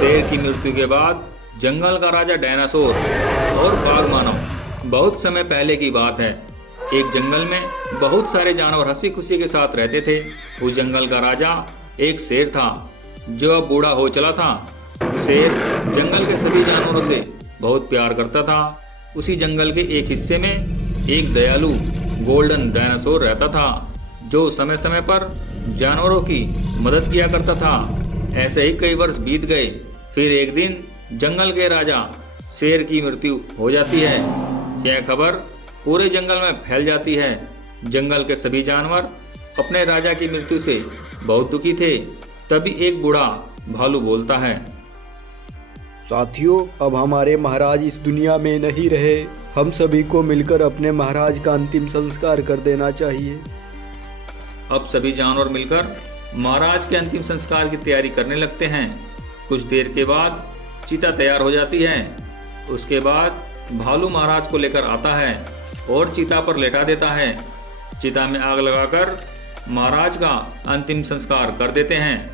शेर की मृत्यु के बाद जंगल का राजा डायनासोर और बाघ मानव। बहुत समय पहले की बात है। एक जंगल में बहुत सारे जानवर हंसी खुशी के साथ रहते थे। उस जंगल का राजा एक शेर था जो अब बूढ़ा हो चला था। शेर जंगल के सभी जानवरों से बहुत प्यार करता था। उसी जंगल के एक हिस्से में एक दयालु गोल्डन डायनासोर रहता था जो समय समय पर जानवरों की मदद किया करता था। ऐसे ही कई वर्ष बीत गए। फिर एक दिन जंगल के राजा शेर की मृत्यु हो जाती है। यह खबर पूरे जंगल में फैल जाती है। जंगल के सभी जानवर अपने राजा की मृत्यु से बहुत दुखी थे। तभी एक बूढ़ा भालू बोलता है, साथियों, अब हमारे महाराज इस दुनिया में नहीं रहे। हम सभी को मिलकर अपने महाराज का अंतिम संस्कार कर देना चाहिए। अब सभी जानवर मिलकर महाराज के अंतिम संस्कार की तैयारी करने लगते हैं। कुछ देर के बाद चिता तैयार हो जाती है। उसके बाद भालू महाराज को लेकर आता है और चिता पर लेटा देता है। चिता में आग लगाकर महाराज का अंतिम संस्कार कर देते हैं।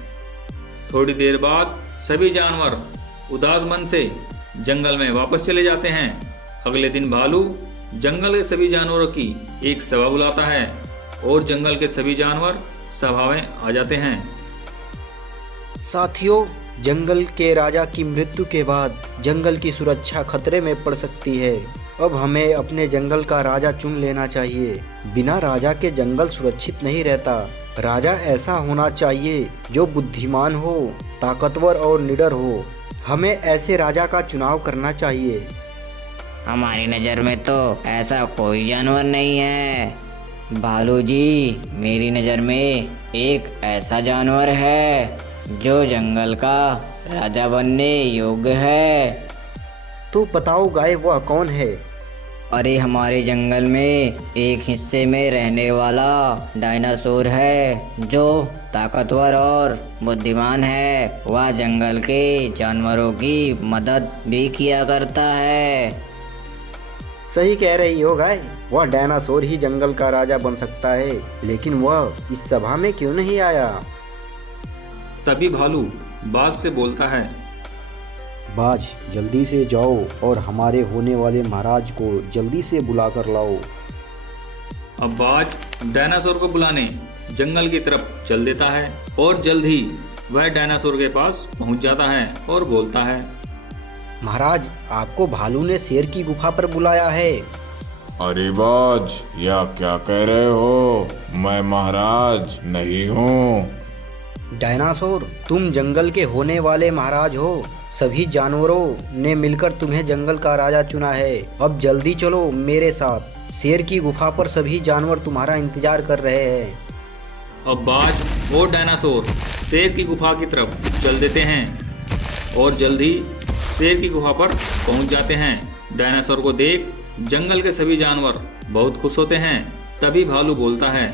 थोड़ी देर बाद सभी जानवर उदास मन से जंगल में वापस चले जाते हैं। अगले दिन भालू जंगल के सभी जानवरों की एक सभा बुलाता है और जंगल के सभी जानवर सभा में आ जाते हैं। साथियों, जंगल के राजा की मृत्यु के बाद जंगल की सुरक्षा खतरे में पड़ सकती है। अब हमें अपने जंगल का राजा चुन लेना चाहिए। बिना राजा के जंगल सुरक्षित नहीं रहता। राजा ऐसा होना चाहिए जो बुद्धिमान हो, ताकतवर और निडर हो। हमें ऐसे राजा का चुनाव करना चाहिए। हमारी नज़र में तो ऐसा कोई जानवर नहीं है। भालू जी, मेरी नज़र में एक ऐसा जानवर है जो जंगल का राजा बनने योग्य है। तो बताओ गाय, वह कौन है? अरे हमारे जंगल में एक हिस्से में रहने वाला डायनासोर है जो ताकतवर और बुद्धिमान है। वह जंगल के जानवरों की मदद भी किया करता है। सही कह रही हो गाय, वह डायनासोर ही जंगल का राजा बन सकता है। लेकिन वह इस सभा में क्यों नहीं आया? तभी भालू बाज से बोलता है, बाज, जल्दी से जाओ और हमारे होने वाले महाराज को जल्दी से बुला कर लाओ। अब बाज डायनासोर को बुलाने जंगल की तरफ चल देता है और जल्द ही वह डायनासोर के पास पहुंच जाता है और बोलता है, महाराज, आपको भालू ने शेर की गुफा पर बुलाया है। अरे बाज, या क्या कह रहे हो? मैं महाराज नहीं हूँ। डायनासोर, तुम जंगल के होने वाले महाराज हो। सभी जानवरों ने मिलकर तुम्हें जंगल का राजा चुना है। अब जल्दी चलो मेरे साथ। शेर की गुफा पर सभी जानवर तुम्हारा इंतजार कर रहे हैं। अब बाज और डायनासोर शेर की गुफा की तरफ चल देते हैं और जल्द ही शेर की गुफा पर पहुंच जाते हैं। डायनासोर को देख जंगल के सभी जानवर बहुत खुश होते हैं। तभी भालू बोलता है,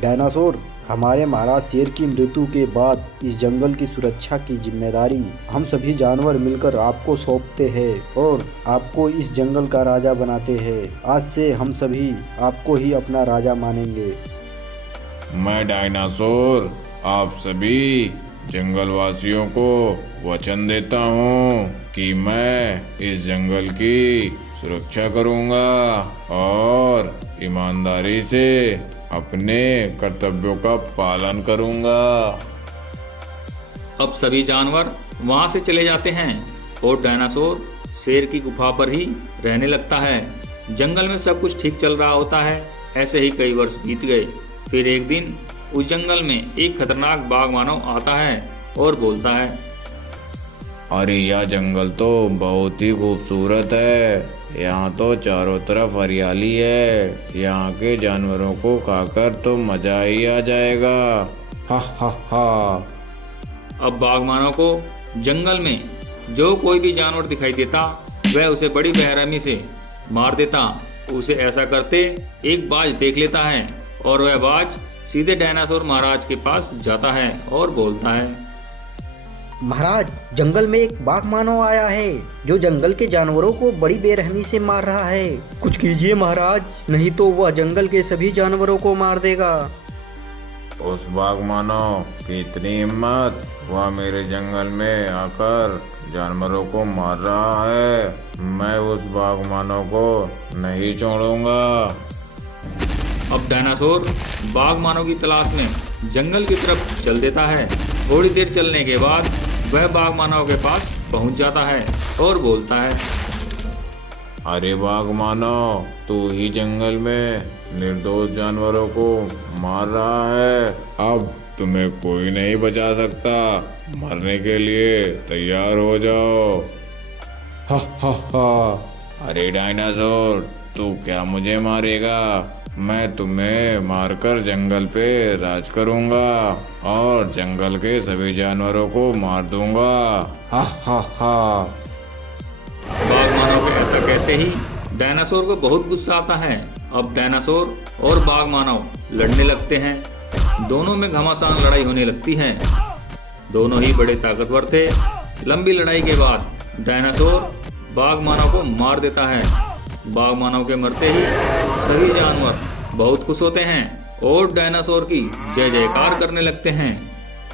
डायनासोर, हमारे महाराज शेर की मृत्यु के बाद इस जंगल की सुरक्षा की जिम्मेदारी हम सभी जानवर मिलकर आपको सौंपते हैं और आपको इस जंगल का राजा बनाते हैं। आज से हम सभी आपको ही अपना राजा मानेंगे। मैं डायनासोर आप सभी जंगल वासियों को वचन देता हूँ कि मैं इस जंगल की सुरक्षा करूँगा और ईमानदारी से अपने कर्तव्यों का पालन करूँगा। अब सभी जानवर वहां से चले जाते हैं और डायनासोर शेर की गुफा पर ही रहने लगता है। जंगल में सब कुछ ठीक चल रहा होता है। ऐसे ही कई वर्ष बीत गए। फिर एक दिन उस जंगल में एक खतरनाक बाघ मानव आता है और बोलता है, अरे यह जंगल तो बहुत ही खूबसूरत है। यहाँ तो चारों तरफ हरियाली है। यहाँ के जानवरों को खाकर तो मजा ही आ जाएगा। हा हा हा। अब बाघ मानव को जंगल में जो कोई भी जानवर दिखाई देता वह उसे बड़ी बेरहमी से मार देता। उसे ऐसा करते एक बाज देख लेता है और वह बाज सीधे डायनासोर महाराज के पास जाता है और बोलता है, महाराज, जंगल में एक बाघ मानव आया है जो जंगल के जानवरों को बड़ी बेरहमी से मार रहा है। कुछ कीजिए महाराज, नहीं तो वह जंगल के सभी जानवरों को मार देगा। उस बाघमानव की इतनी हिम्मत, वह मेरे जंगल में आकर जानवरों को मार रहा है। मैं उस बाघमानव को नहीं छोड़ूंगा। अब डायनासोर बाघ मानव की तलाश में जंगल की तरफ चल देता है। थोड़ी देर चलने के बाद वह बाघ मानव के पास पहुंच जाता है और बोलता है, अरे बाघमानव, तू ही जंगल में निर्दोष जानवरों को मार रहा है। अब तुम्हें कोई नहीं बचा सकता। मरने के लिए तैयार हो जाओ। हा हा हा। अरे डायनासोर, तू क्या मुझे मारेगा? मैं तुम्हें मारकर जंगल पे राज करूंगा और जंगल के सभी जानवरों को मार दूंगा। हा हा हा। बाघ मानव के ऐसा कहते ही डायनासोर को बहुत गुस्सा आता है। अब डायनासोर और बाघ मानव लड़ने लगते हैं। दोनों में घमासान लड़ाई होने लगती है। दोनों ही बड़े ताकतवर थे। लंबी लड़ाई के बाद डायनासोर बाघ मानव को मार देता है। बाघ मानव के मरते ही सभी जानवर बहुत खुश होते हैं और डायनासोर की जय जयकार करने लगते हैं।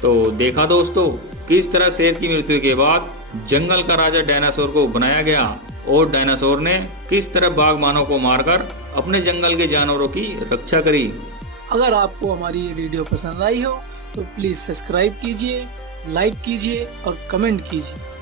तो देखा दोस्तों, किस तरह शेर की मृत्यु के बाद जंगल का राजा डायनासोर को बनाया गया और डायनासोर ने किस तरह बाघ मानव को मारकर अपने जंगल के जानवरों की रक्षा करी। अगर आपको हमारी ये वीडियो पसंद आई हो तो प्लीज़ सब्सक्राइब कीजिए, लाइक कीजिए और कमेंट कीजिए।